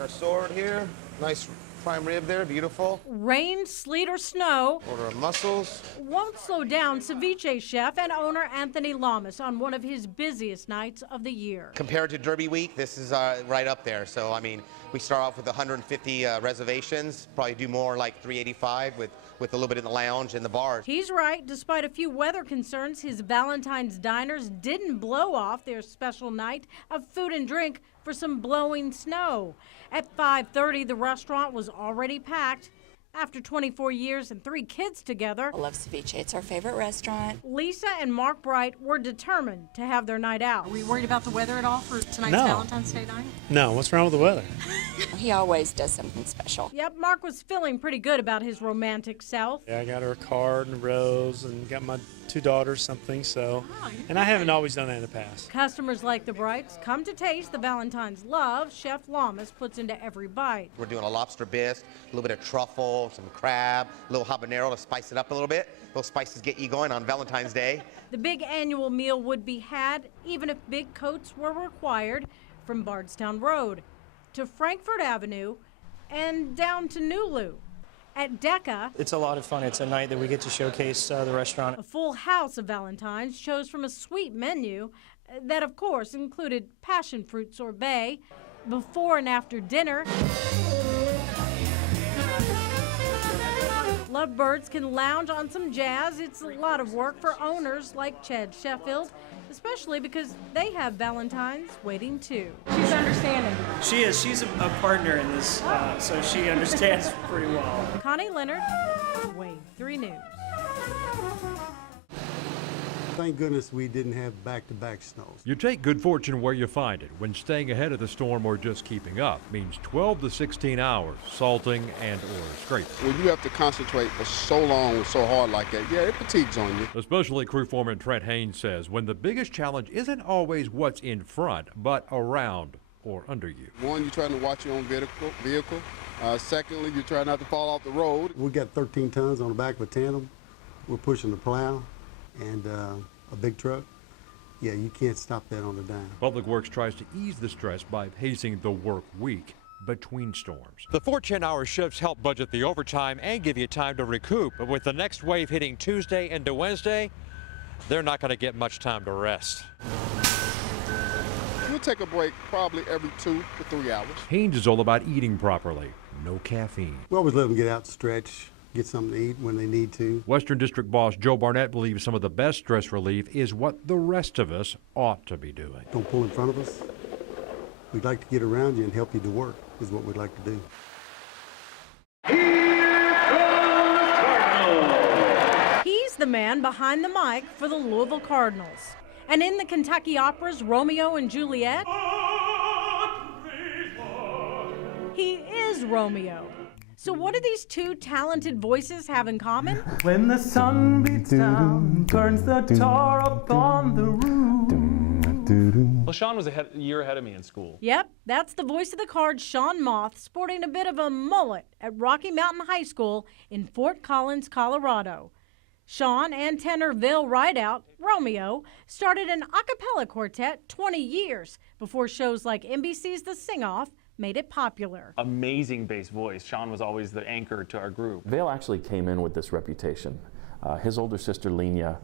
Got our sword here. Nice prime rib there, beautiful. Rain, sleet, or snow Order of mussels. won't slow down ceviche chef and owner Anthony Lamas on one of his busiest nights of the year. Compared to Derby Week, this is right up there. So, I mean, we start off with 150 reservations, probably do more like 385 with a little bit in the lounge and the bars. He's right. Despite a few weather concerns, his Valentine's diners didn't blow off their special night of food and drink for some blowing snow. At 5:30, the restaurant was already packed. After 24 years and 3 kids together, I love ceviche. It's our favorite restaurant. Lisa and Mark Bright were determined to have their night out. Are we worried about the weather at all for tonight's No. Valentine's Day night? No, what's wrong with the weather? He always does something special. Yep, Mark was feeling pretty good about his romantic self. Yeah, I got her a card and a rose and got my 2 daughters something, so. And I haven't always done that in the past. Customers like the Brights come to taste the Valentine's love Chef Lamas puts into every bite. We're doing a lobster bisque, a little bit of truffle, some crab, a little habanero to spice it up a little bit. Those spices get you going on Valentine's Day. The big annual meal would be had even if big coats were required, from Bardstown Road to Frankfurt Avenue and down to Nulu. At Decca, It's a lot of fun. It's a night that we get to showcase the restaurant. a full house of Valentines chose from a sweet menu that, of course, included passion fruit sorbet. Before and after dinner, lovebirds can lounge on some jazz. It's a lot of work for owners like Chad Sheffield, especially because they have Valentines waiting too. She's understanding. She is. She's a partner in this, so she understands pretty well. Connie Leonard, Wave 3 News. Thank goodness we didn't have back-to-back snows. You take good fortune where you find it when staying ahead of the storm or just keeping up means 12 to 16 hours salting and or scraping. When you have to concentrate for so long and so hard like that, yeah, it fatigues on you. Especially crew foreman Trent Haynes says when the biggest challenge isn't always what's in front, but around or under you. One, you're trying to watch your own vehicle. Secondly, you're trying not to fall off the road. We got 13 tons on the back of a tandem. We're pushing the plow and a big truck. Yeah, you can't stop that on the dime. Public Works tries to ease the stress by pacing the work week between storms. The 4 10-hour shifts help budget the overtime and give you time to recoup. But with the next wave hitting Tuesday into Wednesday, they're not going to get much time to rest. We'll take a break probably every 2 to 3 hours. Haynes is all about eating properly. No caffeine. We always let them get out and stretch, get something to eat when they need to. Western District boss Joe Barnett believes some of the best stress relief is what the rest of us ought to be doing. Don't pull in front of us. We'd like to get around you and help you to work is what we'd like to do. He's the man behind the mic for the Louisville Cardinals. And in the Kentucky Opera's Romeo and Juliet, he is Romeo. So what do these 2 talented voices have in common? When the sun beats down, turns the tar upon the roof. Well, Sean was a year ahead of me in school. Yep, that's the voice of the Cards, Sean Moth, sporting a bit of a mullet at Rocky Mountain High School in Fort Collins, Colorado. Sean and tenor Vail Rideout, Romeo, started an a cappella quartet 20 years before shows like NBC's The Sing-Off made it popular. Amazing bass voice. Sean was always the anchor to our group. Vail actually came in with this reputation. His older sister, Lena,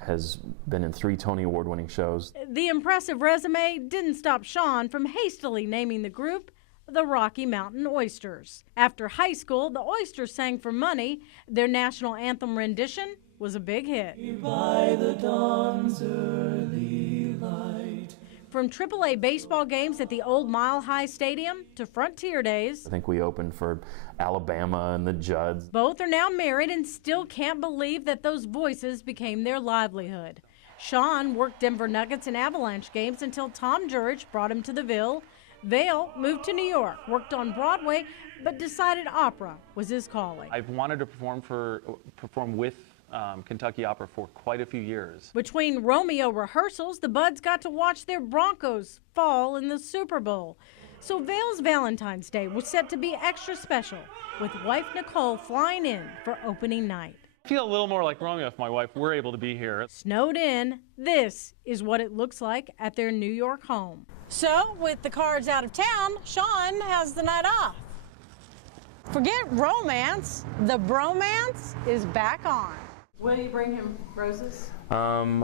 has been in 3 Tony Award-winning shows. The impressive resume didn't stop Sean from hastily naming the group the Rocky Mountain Oysters. After high school, the Oysters sang for money. Their national anthem rendition was a big hit. By the dawn's early light. From AAA baseball games at the old Mile High Stadium to Frontier Days. I think we opened for Alabama and the Judds. Both are now married and still can't believe that those voices became their livelihood. Sean worked Denver Nuggets and Avalanche games until Tom Jurich brought him to the Ville. Vail moved to New York, worked on Broadway, but decided opera was his calling. I've wanted to perform with Kentucky Opera for quite a few years. Between Romeo rehearsals, the Buds got to watch their Broncos fall in the Super Bowl. So Vail's Valentine's Day was set to be extra special, with wife Nicole flying in for opening night. I feel a little more like Romeo if my wife were able to be here. Snowed in, this is what it looks like at their New York home. So, with the cards out of town, Sean has the night off. Forget romance, the bromance is back on. Will you bring him roses? I'm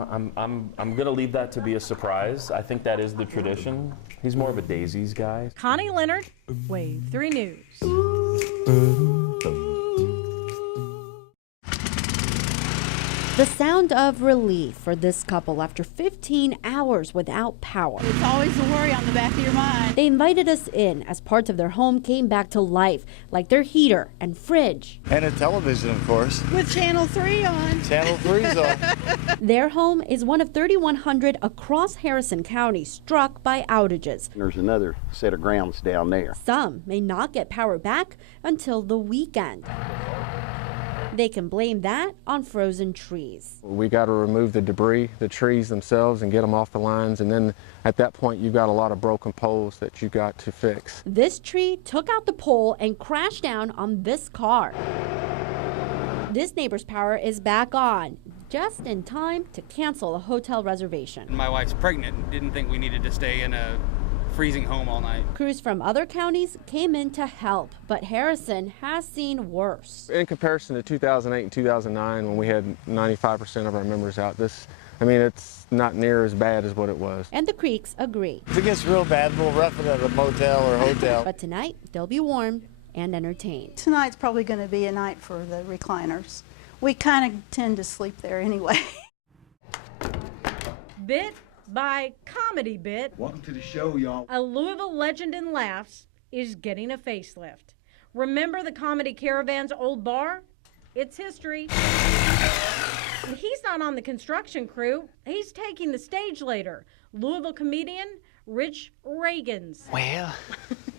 gonna leave that to be a surprise. I think that is the tradition. He's more of a daisies guy. Connie Leonard, Wave 3 News. The sound of relief for this couple after 15 hours without power. It's always a worry on the back of your mind. They invited us in as parts of their home came back to life, like their heater and fridge. And a television, of course. With Channel 3 on. Channel 3's on. Their home is one of 3,100 across Harrison County struck by outages. There's another set of grounds down there. Some may not get power back until the weekend. They can blame that on frozen trees. We got to remove the debris, the trees themselves, and get them off the lines. And then at that point, you've got a lot of broken poles that you got to fix. This tree took out the pole and crashed down on this car. This neighbor's power is back on, just in time to cancel a hotel reservation. My wife's pregnant and didn't think we needed to stay in a freezing home all night. Crews from other counties came in to help, but Harrison has seen worse. In comparison to 2008 and 2009, when we had 95% of our members out, it's not near as bad as what it was. And the Creeks agree. If it gets real bad, we'll rough it at a motel or hotel. But tonight, they'll be warm and entertained. Tonight's probably going to be a night for the recliners. We kind of tend to sleep there anyway. Bit by comedy bit. Welcome to the show, y'all. A Louisville legend in laughs is getting a facelift. Remember the Comedy Caravan's old bar? It's history. And he's not on the construction crew. He's taking the stage later. Louisville comedian Rich Reagans. Well,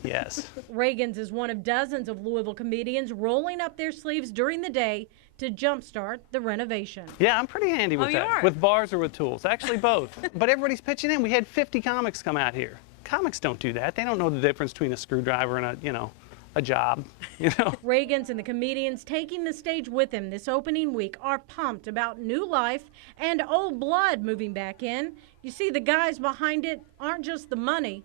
yes. Reagans is one of dozens of Louisville comedians rolling up their sleeves during the day to jumpstart the renovation. Yeah, I'm pretty handy with that. With bars or with tools? Actually, both. But everybody's pitching in. We had 50 comics come out here. Comics don't do that. They don't know the difference between a screwdriver and a job, Reagans and the comedians taking the stage with him this opening week are pumped about new life and old blood moving back in. You see, the guys behind it aren't just the money,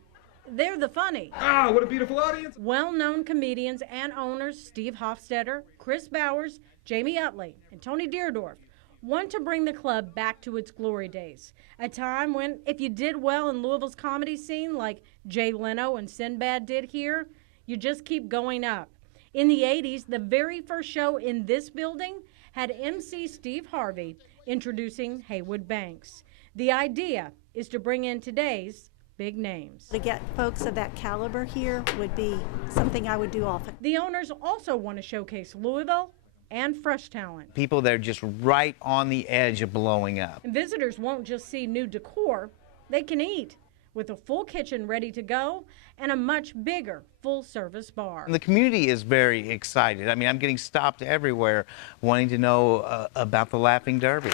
they're the funny. Ah, what a beautiful audience. Well-known comedians and owners Steve Hofstetter, Chris Bowers, Jamie Utley, and Tony Deerdorf want to bring the club back to its glory days, a time when if you did well in Louisville's comedy scene like Jay Leno and Sinbad did here, you just keep going up. In the 80s, the very first show in this building had MC Steve Harvey introducing Haywood Banks. The idea is to bring in today's big names. To get folks of that caliber here would be something I would do often. The owners also want to showcase Louisville and fresh talent. People that are just right on the edge of blowing up. And visitors won't just see new decor, they can eat with a full kitchen ready to go and a much bigger full-service bar. The community is very excited. I mean, I'm getting stopped everywhere wanting to know about the Laughing Derby.